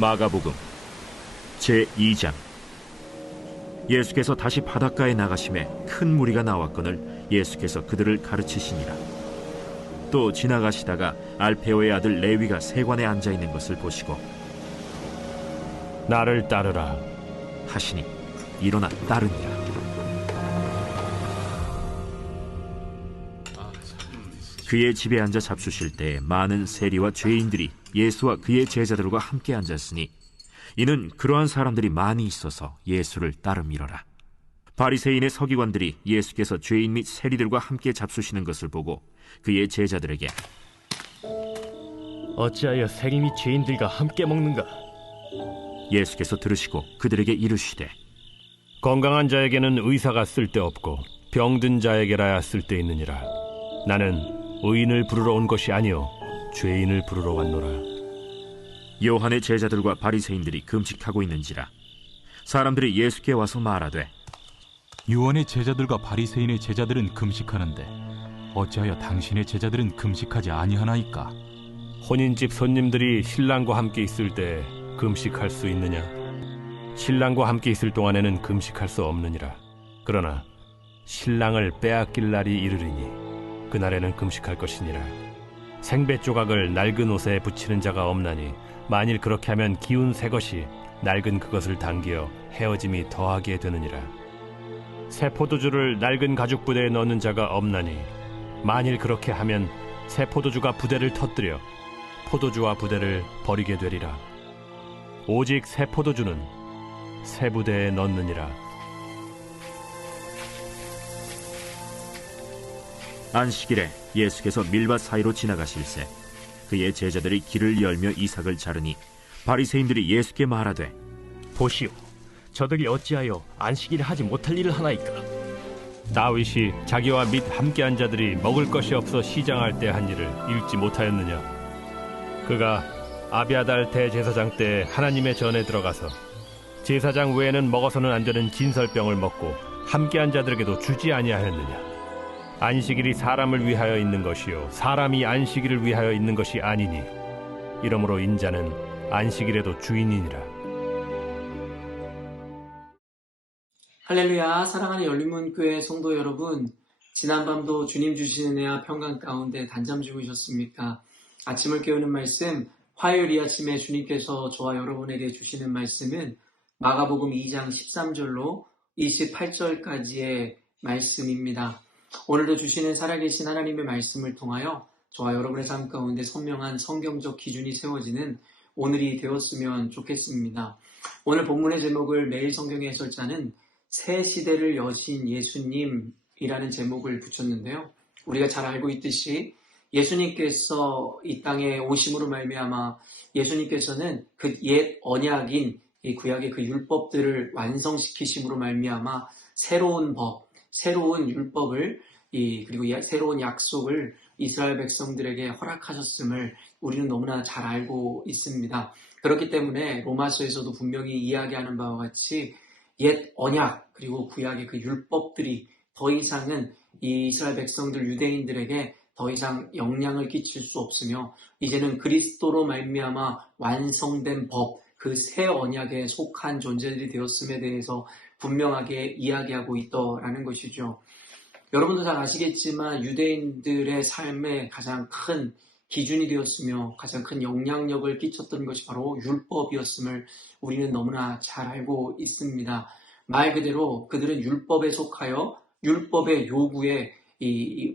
마가복음 제2장. 예수께서 다시 바닷가에 나가심에 큰 무리가 나왔거늘 예수께서 그들을 가르치시니라. 또 지나가시다가 알페오의 아들 레위가 세관에 앉아있는 것을 보시고 나를 따르라 하시니 일어나 따르니라. 그의 집에 앉아 잡수실 때에 많은 세리와 죄인들이 예수와 그의 제자들과 함께 앉았으니 이는 그러한 사람들이 많이 있어서 예수를 따름이러라. 바리새인의 서기관들이 예수께서 죄인 및 세리들과 함께 잡수시는 것을 보고 그의 제자들에게 어찌하여 세리 및 죄인들과 함께 먹는가? 예수께서 들으시고 그들에게 이르시되 건강한 자에게는 의사가 쓸데없고 병든 자에게라야 쓸데있느니라. 나는 의인을 부르러 온 것이 아니요 죄인을 부르러 왔노라. 요한의 제자들과 바리새인들이 금식하고 있는지라 사람들이 예수께 와서 말하되 요한의 제자들과 바리새인의 제자들은 금식하는데 어찌하여 당신의 제자들은 금식하지 아니하나이까? 혼인집 손님들이 신랑과 함께 있을 때 금식할 수 있느냐? 신랑과 함께 있을 동안에는 금식할 수 없느니라. 그러나 신랑을 빼앗길 날이 이르리니 그날에는 금식할 것이니라. 생배 조각을 낡은 옷에 붙이는 자가 없나니 만일 그렇게 하면 기운 새 것이 낡은 그것을 당기어 헤어짐이 더하게 되느니라. 새 포도주를 낡은 가죽 부대에 넣는 자가 없나니 만일 그렇게 하면 새 포도주가 부대를 터뜨려 포도주와 부대를 버리게 되리라. 오직 새 포도주는 새 부대에 넣느니라. 안식일에 예수께서 밀밭 사이로 지나가실새 그의 제자들이 길을 열며 이삭을 자르니 바리새인들이 예수께 말하되 보시오, 저들이 어찌하여 안식일에 하지 못할 일을 하나이까? 다윗이 자기와 및 함께한 자들이 먹을 것이 없어 시장할 때 한 일을 읽지 못하였느냐? 그가 아비아달 대제사장 때 하나님의 전에 들어가서 제사장 외에는 먹어서는 안 되는 진설병을 먹고 함께한 자들에게도 주지 아니하였느냐? 안식일이 사람을 위하여 있는 것이요 사람이 안식일을 위하여 있는 것이 아니니 이러므로 인자는 안식일에도 주인이니라. 할렐루야. 사랑하는 열린문교회 성도 여러분, 지난밤도 주님 주시는 은혜와 평강 가운데 단잠 주무셨습니까? 아침을 깨우는 말씀, 화요일 이 아침에 주님께서 저와 여러분에게 주시는 말씀은 마가복음 2장 13절로 28절까지의 말씀입니다. 오늘도 주시는 살아계신 하나님의 말씀을 통하여 저와 여러분의 삶 가운데 선명한 성경적 기준이 세워지는 오늘이 되었으면 좋겠습니다. 오늘 본문의 제목을 매일 성경의 해설자는 새 시대를 여신 예수님이라는 제목을 붙였는데요. 우리가 잘 알고 있듯이 예수님께서 이 땅에 오심으로 말미암아 예수님께서는 그 옛 언약인 이 구약의 그 율법들을 완성시키심으로 말미암아 새로운 법, 새로운 율법을 그리고 새로운 약속을 이스라엘 백성들에게 허락하셨음을 우리는 너무나 잘 알고 있습니다. 그렇기 때문에 로마서에서도 분명히 이야기하는 바와 같이 옛 언약 그리고 구약의 그 율법들이 더 이상은 이 이스라엘 백성들 유대인들에게 더 이상 영향을 끼칠 수 없으며 이제는 그리스도로 말미암아 완성된 법, 그 새 언약에 속한 존재들이 되었음에 대해서 분명하게 이야기하고 있더라는 것이죠. 여러분도 잘 아시겠지만 유대인들의 삶에 가장 큰 기준이 되었으며 가장 큰 영향력을 끼쳤던 것이 바로 율법이었음을 우리는 너무나 잘 알고 있습니다. 말 그대로 그들은 율법에 속하여 율법의 요구에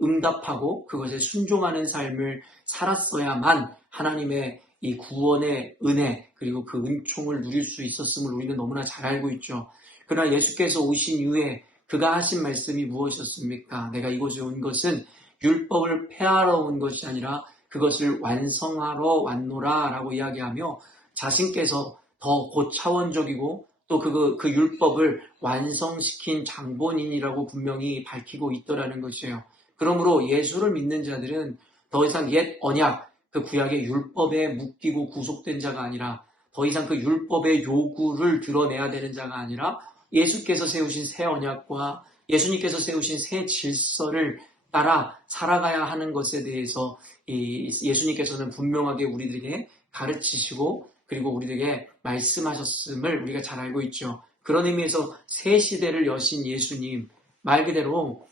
응답하고 그것에 순종하는 삶을 살았어야만 하나님의 이 구원의 은혜 그리고 그 은총을 누릴 수 있었음을 우리는 너무나 잘 알고 있죠. 그러나 예수께서 오신 이후에 그가 하신 말씀이 무엇이었습니까? 내가 이곳에 온 것은 율법을 폐하러 온 것이 아니라 그것을 완성하러 왔노라 라고 이야기하며 자신께서 더 고차원적이고 또 그 율법을 완성시킨 장본인이라고 분명히 밝히고 있더라는 것이에요. 그러므로 예수를 믿는 자들은 더 이상 옛 언약, 그 구약의 율법에 묶이고 구속된 자가 아니라 더 이상 그 율법의 요구를 드러내야 되는 자가 아니라 예수께서 세우신 새 언약과 예수님께서 세우신 새 질서를 따라 살아가야 하는 것에 대해서 예수님께서는 분명하게 우리들에게 가르치시고 그리고 우리에게 말씀하셨음을 우리가 잘 알고 있죠. 그런 의미에서 새 시대를 여신 예수님, 말 그대로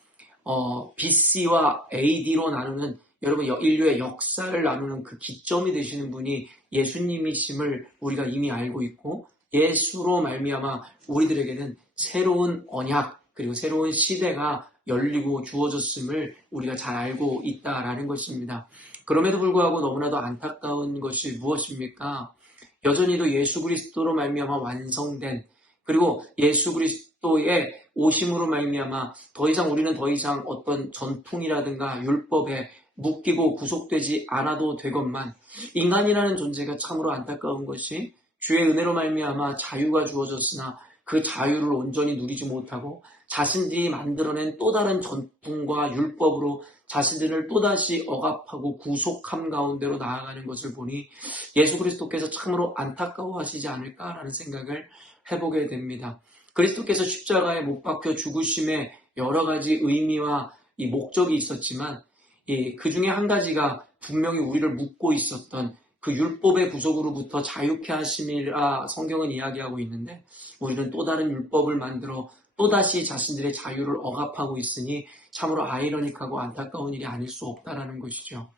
BC와 AD로 나누는, 여러분 인류의 역사를 나누는 그 기점이 되시는 분이 예수님이심을 우리가 이미 알고 있고, 예수로 말미암아 우리들에게는 새로운 언약 그리고 새로운 시대가 열리고 주어졌음을 우리가 잘 알고 있다라는 것입니다. 그럼에도 불구하고 너무나도 안타까운 것이 무엇입니까? 여전히도 예수 그리스도로 말미암아 완성된, 그리고 예수 그리스도의 오심으로 말미암아 우리는 더 이상 어떤 전통이라든가 율법에 묶이고 구속되지 않아도 되건만, 인간이라는 존재가 참으로 안타까운 것이 주의 은혜로 말미암아 자유가 주어졌으나 그 자유를 온전히 누리지 못하고 자신들이 만들어낸 또 다른 전통과 율법으로 자신들을 또다시 억압하고 구속함 가운데로 나아가는 것을 보니 예수 그리스도께서 참으로 안타까워하시지 않을까라는 생각을 해보게 됩니다. 그리스도께서 십자가에 못 박혀 죽으심에 여러 가지 의미와 이 목적이 있었지만, 그 중에 한 가지가 분명히 우리를 묶고 있었던 그 율법의 구속으로부터 자유케 하심이라 성경은 이야기하고 있는데, 우리는 또 다른 율법을 만들어 또다시 자신들의 자유를 억압하고 있으니 참으로 아이러닉하고 안타까운 일이 아닐 수 없다라는 것이죠.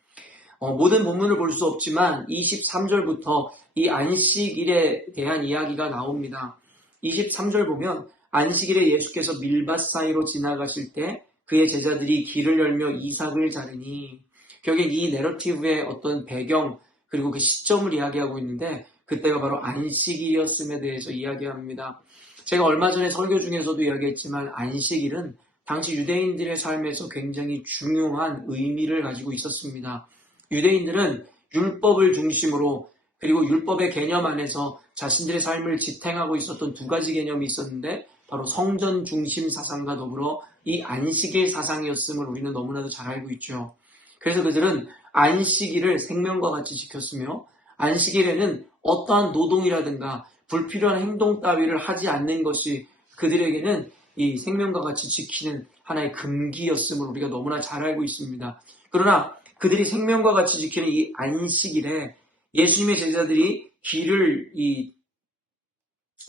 모든 본문을 볼 수 없지만 23절부터 이 안식일에 대한 이야기가 나옵니다. 23절 보면, 안식일에 예수께서 밀밭 사이로 지나가실 때 그의 제자들이 길을 열며 이삭을 자르니, 결국 이 내러티브의 어떤 배경 그리고 그 시점을 이야기하고 있는데, 그때가 바로 안식일이었음에 대해서 이야기합니다. 제가 얼마 전에 설교 중에서도 이야기했지만, 안식일은 당시 유대인들의 삶에서 굉장히 중요한 의미를 가지고 있었습니다. 유대인들은 율법을 중심으로, 그리고 율법의 개념 안에서 자신들의 삶을 지탱하고 있었던 두 가지 개념이 있었는데, 바로 성전 중심 사상과 더불어 이 안식일 사상이었음을 우리는 너무나도 잘 알고 있죠. 그래서 그들은 안식일을 생명과 같이 지켰으며, 안식일에는 어떠한 노동이라든가 불필요한 행동 따위를 하지 않는 것이 그들에게는 이 생명과 같이 지키는 하나의 금기였음을 우리가 너무나 잘 알고 있습니다. 그러나 그들이 생명과 같이 지키는 이 안식일에 예수님의 제자들이 길을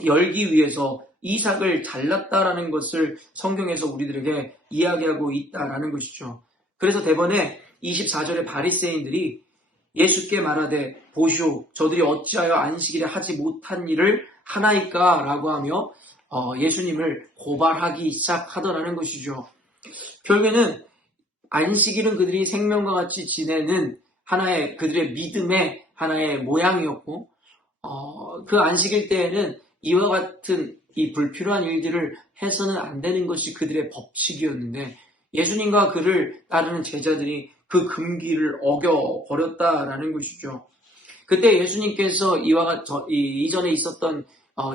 열기 위해서 이삭을 잘랐다라는 것을 성경에서 우리들에게 이야기하고 있다라는 것이죠. 그래서 대번에 24절에 바리새인들이 예수께 말하되, 보시오, 저들이 어찌하여 안식일에 하지 못한 일을 하나이까? 라고 하며 예수님을 고발하기 시작하더라는 것이죠. 결국에는 안식일은 그들이 생명과 같이 지내는 하나의 그들의 믿음의 하나의 모양이었고, 그 안식일 때에는 이와 같은 이 불필요한 일들을 해서는 안 되는 것이 그들의 법칙이었는데, 예수님과 그를 따르는 제자들이 그 금기를 어겨버렸다라는 것이죠. 그때 예수님께서 이전에 있었던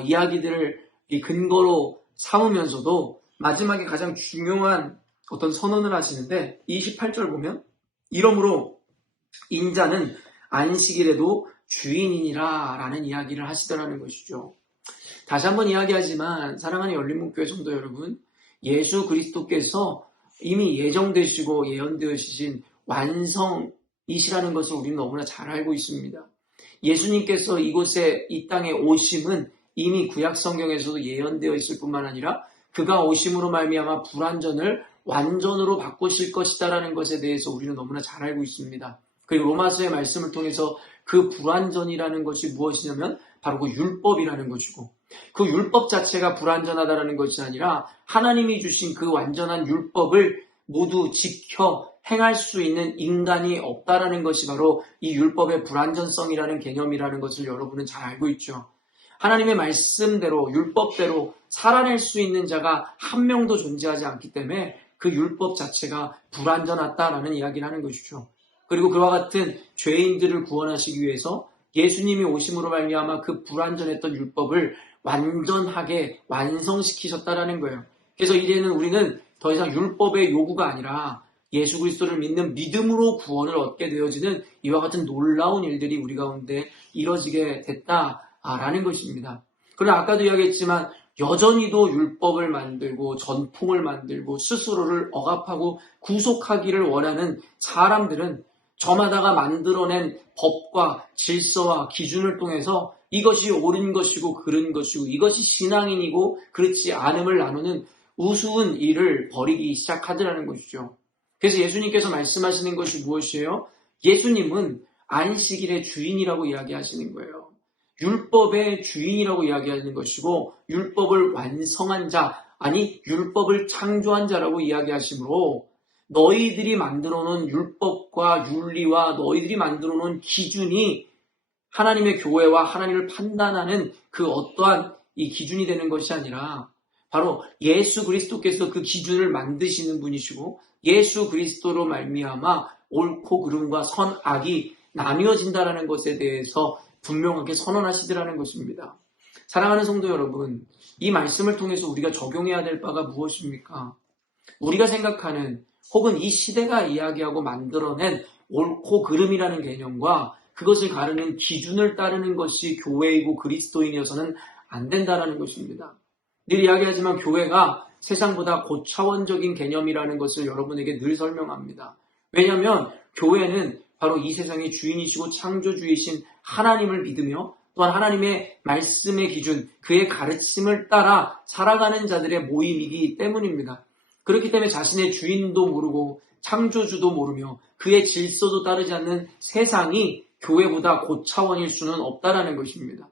이야기들을 근거로 삼으면서도 마지막에 가장 중요한 어떤 선언을 하시는데, 28절 보면, 이러므로 인자는 안식일에도 주인이니라 라는 이야기를 하시더라는 것이죠. 다시 한번 이야기하지만 사랑하는 열린문교회 성도 여러분, 예수 그리스도께서 이미 예정되시고 예언되어지신 완성이시라는 것을 우리는 너무나 잘 알고 있습니다. 예수님께서 이곳에 이 땅에 오심은 이미 구약 성경에서도 예언되어 있을 뿐만 아니라 그가 오심으로 말미암아 불완전을 완전으로 바꾸실 것이다라는 것에 대해서 우리는 너무나 잘 알고 있습니다. 그리고 로마서의 말씀을 통해서 그 불완전이라는 것이 무엇이냐면 바로 그 율법이라는 것이고, 그 율법 자체가 불완전하다라는 것이 아니라 하나님이 주신 그 완전한 율법을 모두 지켜 행할 수 있는 인간이 없다라는 것이 바로 이 율법의 불완전성이라는 개념이라는 것을 여러분은 잘 알고 있죠. 하나님의 말씀대로 율법대로 살아낼 수 있는 자가 한 명도 존재하지 않기 때문에 그 율법 자체가 불완전하다라는 이야기를 하는 것이죠. 그리고 그와 같은 죄인들을 구원하시기 위해서 예수님이 오심으로 말미암아 그 불완전했던 율법을 완전하게 완성시키셨다라는 거예요. 그래서 이제는 우리는 더 이상 율법의 요구가 아니라 예수 그리스도를 믿는 믿음으로 구원을 얻게 되어지는 이와 같은 놀라운 일들이 우리 가운데 이뤄지게 됐다라는 것입니다. 그러나 아까도 이야기했지만 여전히도 율법을 만들고 전통을 만들고 스스로를 억압하고 구속하기를 원하는 사람들은 저마다가 만들어낸 법과 질서와 기준을 통해서 이것이 옳은 것이고 그른 것이고 이것이 신앙인이고 그렇지 않음을 나누는 우스운 일을 벌이기 시작하더라는 것이죠. 그래서 예수님께서 말씀하시는 것이 무엇이에요? 예수님은 안식일의 주인이라고 이야기하시는 거예요. 율법의 주인이라고 이야기하는 것이고 율법을 완성한 자, 아니 율법을 창조한 자라고 이야기하시므로 너희들이 만들어 놓은 율법과 윤리와 너희들이 만들어 놓은 기준이 하나님의 교회와 하나님을 판단하는 그 어떠한 이 기준이 되는 것이 아니라 바로 예수 그리스도께서 그 기준을 만드시는 분이시고 예수 그리스도로 말미암아 옳고 그름과 선악이 나뉘어진다는 것에 대해서 분명하게 선언하시더라는 것입니다. 사랑하는 성도 여러분, 이 말씀을 통해서 우리가 적용해야 될 바가 무엇입니까? 우리가 생각하는 혹은 이 시대가 이야기하고 만들어낸 옳고 그름이라는 개념과 그것을 가르는 기준을 따르는 것이 교회이고 그리스도인이어서는 안 된다는 것입니다. 늘 이야기하지만 교회가 세상보다 고차원적인 개념이라는 것을 여러분에게 늘 설명합니다. 왜냐하면 교회는 바로 이 세상의 주인이시고 창조주이신 하나님을 믿으며 또한 하나님의 말씀의 기준, 그의 가르침을 따라 살아가는 자들의 모임이기 때문입니다. 그렇기 때문에 자신의 주인도 모르고 창조주도 모르며 그의 질서도 따르지 않는 세상이 교회보다 고차원일 수는 없다라는 것입니다.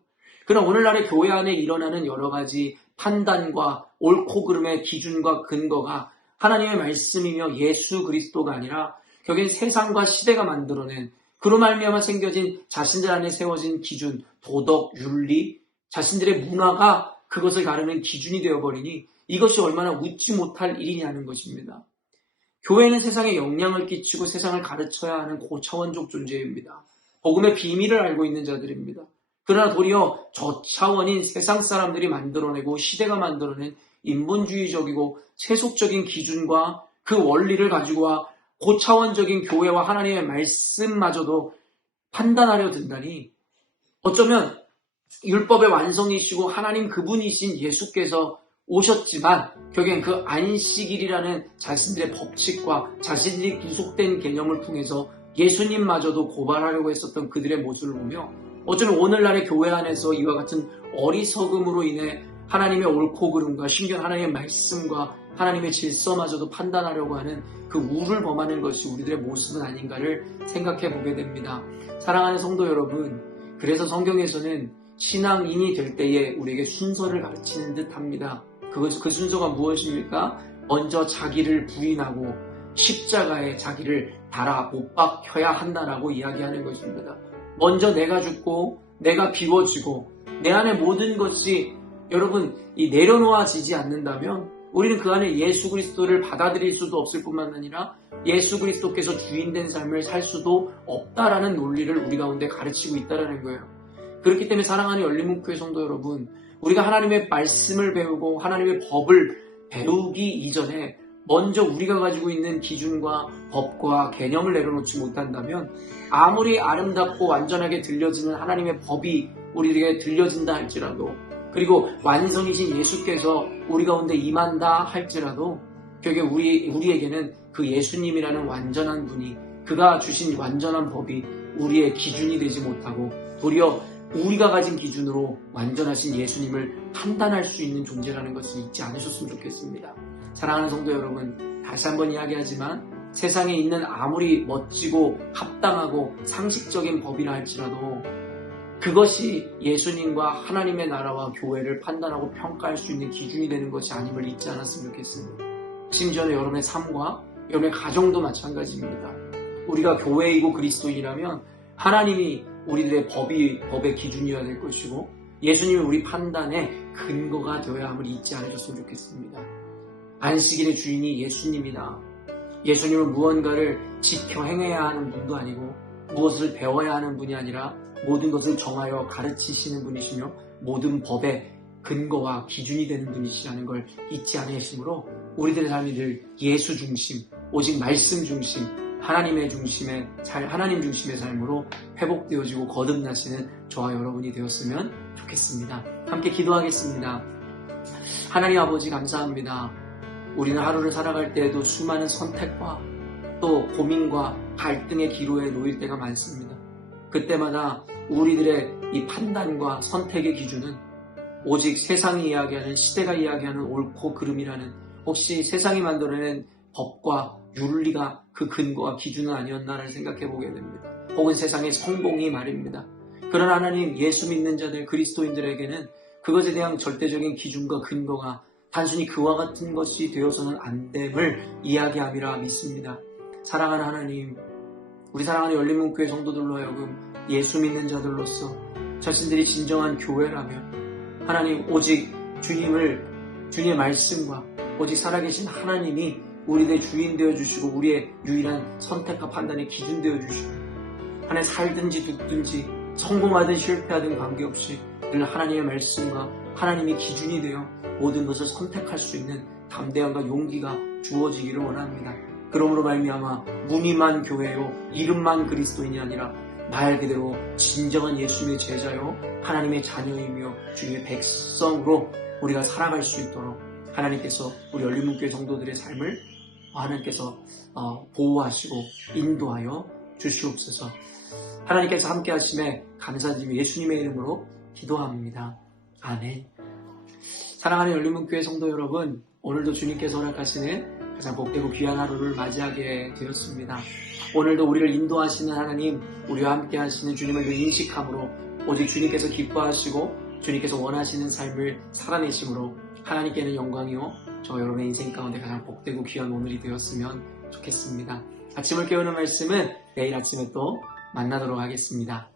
그러나 오늘날의 교회 안에 일어나는 여러 가지 판단과 옳고 그름의 기준과 근거가 하나님의 말씀이며 예수 그리스도가 아니라 결국엔 세상과 시대가 만들어낸 그로 말미암아 생겨진 자신들 안에 세워진 기준, 도덕, 윤리, 자신들의 문화가 그것을 가르는 기준이 되어버리니 이것이 얼마나 웃지 못할 일이냐는 것입니다. 교회는 세상에 영향을 끼치고 세상을 가르쳐야 하는 고차원적 존재입니다. 복음의 비밀을 알고 있는 자들입니다. 그러나 도리어 저차원인 세상 사람들이 만들어내고 시대가 만들어낸 인본주의적이고 세속적인 기준과 그 원리를 가지고 와 고차원적인 교회와 하나님의 말씀마저도 판단하려 든다니 어쩌면 율법의 완성이시고 하나님 그분이신 예수께서 오셨지만 결국엔 그 안식일이라는 자신들의 법칙과 자신들이 구속된 개념을 통해서 예수님마저도 고발하려고 했었던 그들의 모습을 보며 어쩌면 오늘날의 교회 안에서 이와 같은 어리석음으로 인해 하나님의 옳고 그름과 심지어 하나님의 말씀과 하나님의 질서마저도 판단하려고 하는 그 우를 범하는 것이 우리들의 모습은 아닌가를 생각해 보게 됩니다. 사랑하는 성도 여러분, 그래서 성경에서는 신앙인이 될 때에 우리에게 순서를 가르치는 듯 합니다. 그 순서가 무엇입니까? 먼저 자기를 부인하고 십자가에 자기를 달아 못 박혀야 한다라고 이야기하는 것입니다. 먼저 내가 죽고 내가 비워지고 내 안에 모든 것이 여러분 내려놓아지지 않는다면 우리는 그 안에 예수 그리스도를 받아들일 수도 없을 뿐만 아니라 예수 그리스도께서 주인된 삶을 살 수도 없다라는 논리를 우리 가운데 가르치고 있다는 거예요. 그렇기 때문에 사랑하는 열린문교회 성도 여러분, 우리가 하나님의 말씀을 배우고 하나님의 법을 배우기 이전에 먼저 우리가 가지고 있는 기준과 법과 개념을 내려놓지 못한다면 아무리 아름답고 완전하게 들려지는 하나님의 법이 우리에게 들려진다 할지라도 그리고 완성이신 예수께서 우리 가운데 임한다 할지라도 결국 우리에게는 그 예수님이라는 완전한 분이 그가 주신 완전한 법이 우리의 기준이 되지 못하고 도리어 우리가 가진 기준으로 완전하신 예수님을 판단할 수 있는 존재라는 것을 잊지 않으셨으면 좋겠습니다. 사랑하는 성도 여러분, 다시 한번 이야기하지만 세상에 있는 아무리 멋지고 합당하고 상식적인 법이라 할지라도 그것이 예수님과 하나님의 나라와 교회를 판단하고 평가할 수 있는 기준이 되는 것이 아님을 잊지 않았으면 좋겠습니다. 심지어는 여러분의 삶과 여러분의 가정도 마찬가지입니다. 우리가 교회이고 그리스도인이라면 하나님이 우리들의 법의 기준이어야 될 것이고 예수님이 우리 판단의 근거가 되어야 함을 잊지 않으셨으면 좋겠습니다. 안식일의 주인이 예수님이다. 예수님은 무언가를 지켜 행해야 하는 분도 아니고 무엇을 배워야 하는 분이 아니라 모든 것을 정하여 가르치시는 분이시며 모든 법의 근거와 기준이 되는 분이시라는 걸 잊지 않으시므로 우리들의 삶이 늘 예수 중심, 오직 말씀 중심, 하나님 중심의 삶으로 회복되어지고 거듭나시는 저와 여러분이 되었으면 좋겠습니다. 함께 기도하겠습니다. 하나님 아버지 감사합니다. 우리는 하루를 살아갈 때에도 수많은 선택과 또 고민과 갈등의 기로에 놓일 때가 많습니다. 그때마다 우리들의 이 판단과 선택의 기준은 오직 세상이 이야기하는, 시대가 이야기하는 옳고 그름이라는, 혹시 세상이 만들어낸 법과 윤리가 그 근거와 기준은 아니었나를 생각해 보게 됩니다. 혹은 세상의 성공이 말입니다. 그러나 하나님, 예수 믿는 자들, 그리스도인들에게는 그것에 대한 절대적인 기준과 근거가 단순히 그와 같은 것이 되어서는 안 됨을 이야기함이라 믿습니다. 사랑하는 하나님, 우리 사랑하는 열린문교회 성도들로 하여금 예수 믿는 자들로서 자신들이 진정한 교회라면 하나님, 오직 주님의 말씀과 오직 살아계신 하나님이 우리의 주인 되어주시고 우리의 유일한 선택과 판단의 기준 되어주시고, 하나님, 살든지 죽든지 성공하든 실패하든 관계없이 늘 하나님의 말씀과 하나님이 기준이 되어 모든 것을 선택할 수 있는 담대함과 용기가 주어지기를 원합니다. 그러므로 말미암아 무늬만 교회요 이름만 그리스도인이 아니라 말 그대로 진정한 예수님의 제자요 하나님의 자녀이며 주님의 백성으로 우리가 살아갈 수 있도록 하나님께서 우리 열린문교회 성도들의 삶을 하나님께서 보호하시고 인도하여 주시옵소서. 하나님께서 함께 하심에 감사드리며 예수님의 이름으로 기도합니다. 아멘. 사랑하는 열린문교회 성도 여러분, 오늘도 주님께서 허락하시는 가장 복되고 귀한 하루를 맞이하게 되었습니다. 오늘도 우리를 인도하시는 하나님, 우리와 함께 하시는 주님을 늘 인식함으로 오직 주님께서 기뻐하시고 주님께서 원하시는 삶을 살아내심으로 하나님께는 영광이요 저 여러분의 인생 가운데 가장 복되고 귀한 오늘이 되었으면 좋겠습니다. 아침을 깨우는 말씀은 내일 아침에 또 만나도록 하겠습니다.